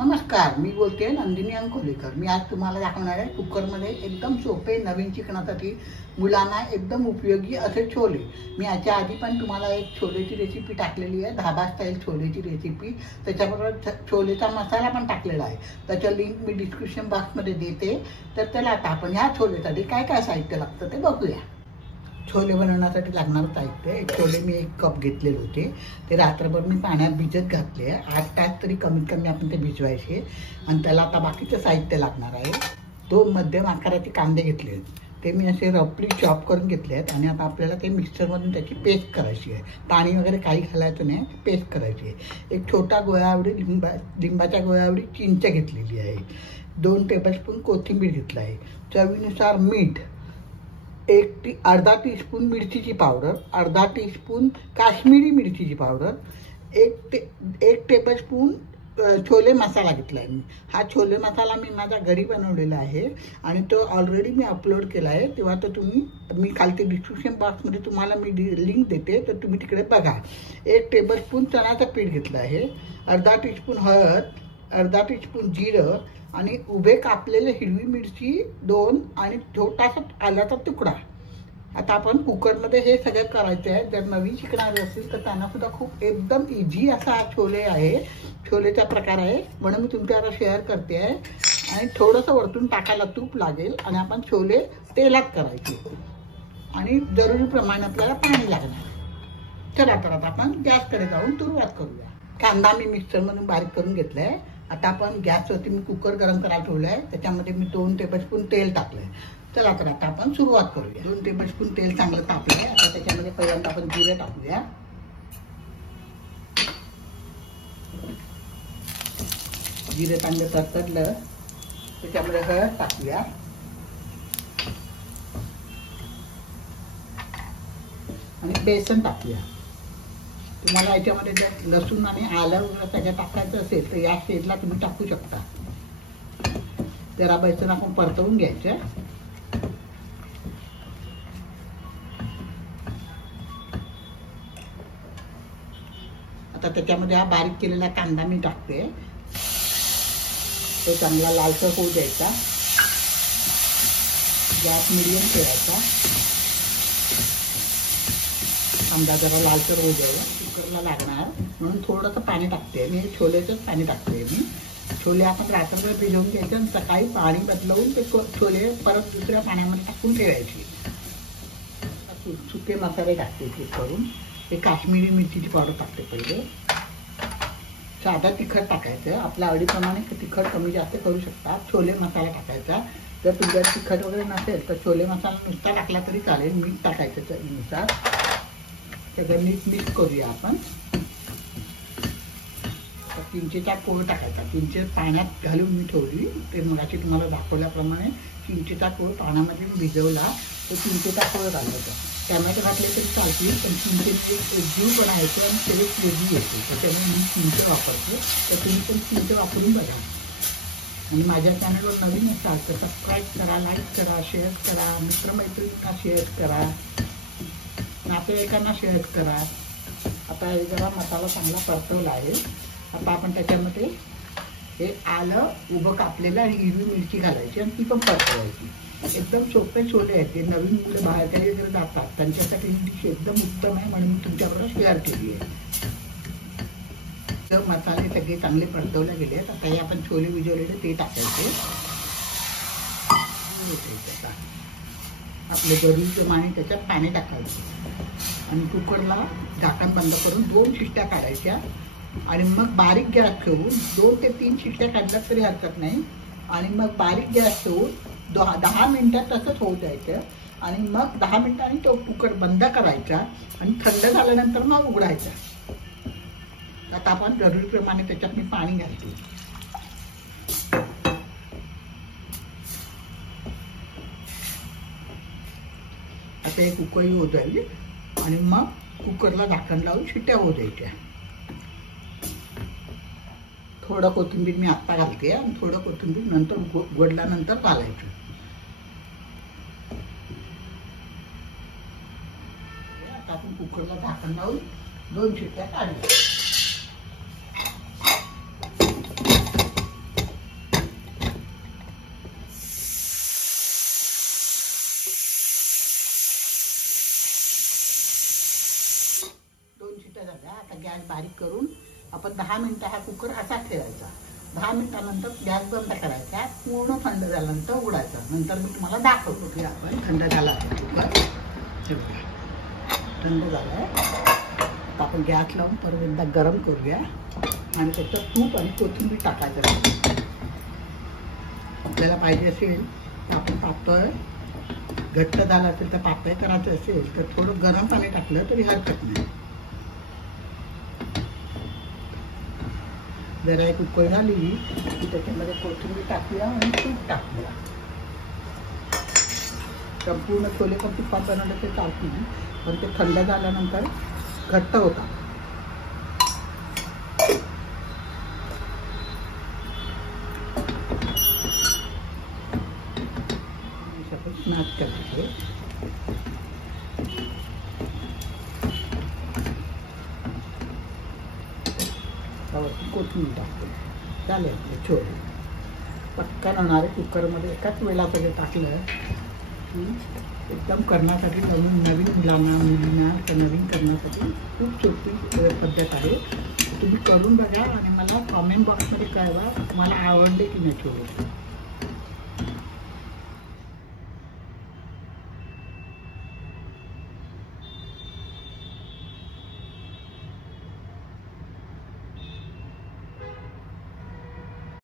नमस्कार, मी बोलते नंदिनी अंकोलीकर। मी आज तुम्हाला दाखवणार आहे कुकरमध्ये एकदम सोपे नवीन शिकण्यासाठी मुलांना एकदम उपयोगी असे छोले। मी याच्या आधी पण तुम्हाला एक छोलेची रेसिपी टाकलेली आहे, धाबा स्टाईल छोलेची रेसिपी। त्याच्याबरोबर छोलेचा मसाला पण टाकलेला आहे, त्याची लिंक मी डिस्क्रिप्शन बॉक्समध्ये देते। तर चला आता आपण ह्या छोलेसाठी काय काय साहित्य लागतं ते बघूया। छोले बनवण्यासाठी लागणारं साहित्य, छोले मी 1 कप घेतलेले होते। ते रात्रभर मी पाण्यात भिजत घातले, 8 तास तरी कमीत कमी आपण ते भिजवायचे। आणि त्याला आता बाकीचं साहित्य लागणार आहे। 2 मध्यम आकाराचे कांदे घेतले आहेत, ते मी असे रफली चॉप करून घेतले आहेत। आणि आता आपल्याला ते मिक्सरमधून त्याची पेस्ट करायची आहे, पाणी वगैरे काही घालायचं नाही, पेस्ट करायची आहे। एक छोटा गोळावडी लिंबाच्या गोळावडी चिंच घेतलेली आहे। 2 टेबलस्पून कोथिंबीर घेतला आहे। चवीनुसार मीठ, अर्धा टीस्पून मिरचीची पावडर, अर्धा टीस्पून काश्मीरी मिरचीची पावडर, 1 टेबलस्पून छोले मसाला घेतला आहे मी। हा छोले मसाला मी माझ्या घरी बनवलेला आहे आणि तो ऑलरेडी मी अपलोड केला आहे, तेव्हा तो मी खालती डिस्क्रिप्शन बॉक्समध्ये तुम्हाला मी लिंक देते, तर तुम्ही तिकडे बघा। 1 टेबलस्पून चण्याचं पीठ घेतलं आहे, अर्धा टीस्पून हळद, अर्धा टीस्पून जिरं आणि उभे कापलेले हिरवी मिरची 2 आणि छोटासा आल्याचा तुकडा। आता आपण कुकरमध्ये हे सगळं करायचं आहे। जर नवीन शिकणारे असतील तर त्यांना सुद्धा खूप एकदम इझी असा हा छोले आहे, छोलेचा प्रकार आहे, म्हणून मी तुमच्यावर शेअर करते आहे। आणि थोडंसं वरतून टाकायला तूप लागेल आणि आपण छोले तेलात करायचे आणि जरुरीप्रमाणे आपल्याला पाणी लागणार। चला तर आता आपण गॅसकडे जाऊन सुरुवात करूया। कांदा मी मिक्सरमधून बारीक करून घेतला आहे। आता आपण गॅसवरती मी कुकर गरम करायला ठेवलं आहे, त्याच्यामध्ये मी 2 टेबलस्पून तेल टाकलं आहे। चला तर आता आपण सुरुवात करूया। 2 टेबलस्पून तेल चांगलं तापलं आहे। आता त्याच्यामध्ये पहिल्यांदा आपण जिरे टाकूया। जिरे चांगलं तडतडलं, त्याच्यामध्ये हळद टाकूया आणि बेसन टाकूया। तुम्हाला याच्यामध्ये जर लसूण आणि आलं वगैरे सगळं टाकायचं असेल तर या स्टेजला तुम्ही टाकू शकता। जरा बेसन आपण परतवून घ्यायचं। आता त्याच्यामध्ये हा बारीक केलेला कांदा मी टाकते, तो चांगला लालसर होऊ द्यायचा। गॅस मिडियम ठेवायचा, कांदा जरा लालसर होऊ द्यायला। कुकरला लागणार म्हणून थोडंसं पाणी टाकते मी, छोलेचंच पाणी टाकते मी। छोले आपण रात्रभर भिजवून घ्यायचे आणि सकाळी पाणी बदलवून ते छोले परत दुसऱ्या पाण्यामध्ये टाकून ठेवायचे। सुके मसाले टाकते चेक करून। हे काश्मीरी मिरचीची पावडर टाकते पहिले। साधा तिखट टाकायचं, आपल्या आवडीप्रमाणे तिखट कमी जास्त करू शकता। छोले मसाला टाकायचा, जर तुमच्यात तिखट वगैरे नसेल तर छोले मसाला नुसता टाकला तरी चालेल। मीठ टाकायचं चवीनुसार। सगळं नीट मिक्स करूया आपण। चिंचेचा कोळ टाकायचा, चिंचे पाण्यात घालून मी ठेवली, ते मगाशी तुम्हाला दाखवल्याप्रमाणे चिंचेचा कोळ पाण्यामध्ये भिजवला, तो चिंचेचा कोळ घालायचा। टॅमॅटो घातले तरी चालतील, पण चिंचेचे एक जीव बनायचे आणि त्याची फ्लेवर येते, त्याच्यामुळे मी चिंच वापरते। तर तुम्ही पण चिंच वापरून बघा। आणि माझ्या चॅनलवर नवीन असाल तर सबस्क्राईब करा, लाईक करा, शेअर करा, मित्रमैत्रिणींना शेअर करा, नातेवाईकांना शेअर करा। आता हे जरा मसाला चांगला परतवला आहे। आता आपण त्याच्यामध्ये हे आलं उभं कापलेलं आणि हिरवी मिरची घालायची आणि ती पण परतवायची। एकदम सोपे छोले आहेत ते, नवीन मुलं बाहेरच्या वगैरे जातात त्यांच्यासाठी ही डिश एकदम उत्तम आहे, म्हणून मी तुमच्याबरोबर शेअर केली आहे। तर मसाले सगळे चांगले परतवले गेले आहेत। आता हे आपण छोले भिजवलेले ते टाकायचे। आपले गरजेप्रमाणे त्याच्यात पाणी टाकायचं आणि कुकरला झाकण बंद करून 2 शिट्ट्या काढायच्या आणि मग बारीक गॅस ठेवून 2 ते 3 शिट्ट्या काढल्या तरी हरकत नाही। आणि मग बारीक गॅस ठेवून 10 मिनिटात तसंच होऊ द्यायचं आणि मग 10 मिनिटांनी तो कुकर बंद करायचा आणि थंड झाल्यानंतर मग उघडायचा। आता आपण जरुरीप्रमाणे त्याच्यात मी पाणी घालते। आता एक उकळी होत आली आणि मग कुकरला झाकण लावून शिट्ट्या होऊ द्यायच्या। थोडं कोथिंबीर मी आत्ता घालते आणि थोडं कोथिंबीर नंतर उघडल्यानंतर घालायचं। आता आपण कुकरला झाकण लावून 2 शिट्ट्या काढल्या। आपण 10 मिनिटं हा कुकर असा ठेवायचा. 10 मिनिटानंतर गॅस बंद करायचा, पूर्ण थंड झाल्यानंतर उघडायचा. नंतर मी तुम्हाला दाखवतो की आपण थंड झाला कुकर थंड झालाय. आता आपण गॅस लावून परत एकदा गरम करूया आणि त्याच्यात तूप आणि कोथिंबीर टाकायचं. आपल्याला पाहिजे असेल तर आपण पातळ, घट्ट झाला असेल तर पातळ करायचं असेल तर थोडं गरम पाणी टाकलं तरी हरकत नाही. जरा एक उकळी झाली की त्याच्यामध्ये कोथिंबीर टाकूया आणि तूप टाकूया. संपूर्ण छोले पण तुपात बनवलं ते चालतील, पण ते थंड झाल्यानंतर घट्ट होतात. स्मॅश करायचे. त्यावरती कोथिंबीर टाकतो. चालेल आपले छोले पटकन होणारे. कुकरमध्ये एकाच वेळेला सगळं टाकलं की एकदम करण्यासाठी नवीन मुलांना नवीन करण्यासाठी खूप सोपी पद्धत आहे. तुम्ही करून बघा आणि मला कॉमेंट बॉक्समध्ये कळवा तुम्हाला आवडले की नाही छोले.